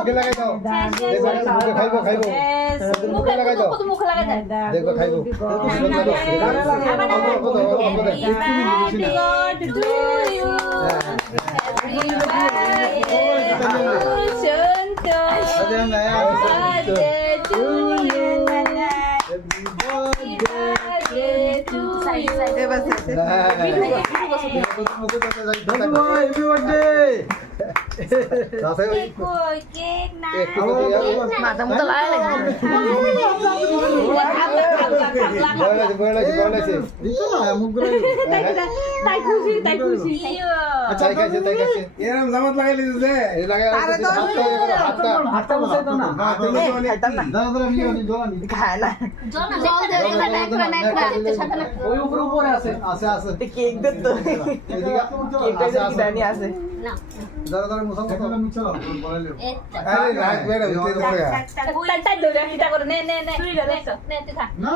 মুখে লাগাই দাও দেখো মুখে খাইবো খাইবো মুখে লাগাই দাও মুখে লাগাই দাও দেখো খাইবো Mata mo talaga lang. Dito na, mugray. Tay kusi. Tay kasi. এরকম জামাত লাগাইলি যে হাতটা বসাই দাও না। দাঁড়া নিও নি জল নি। ওই উপরে আছে। আছে। কেক দে তো এদিকে কেকটা কি জানি আছে দাঁড়া মুছা মুছা বলাইলো। আরে রাখ বেড়া উঠে Tay dulu kita ko ne. না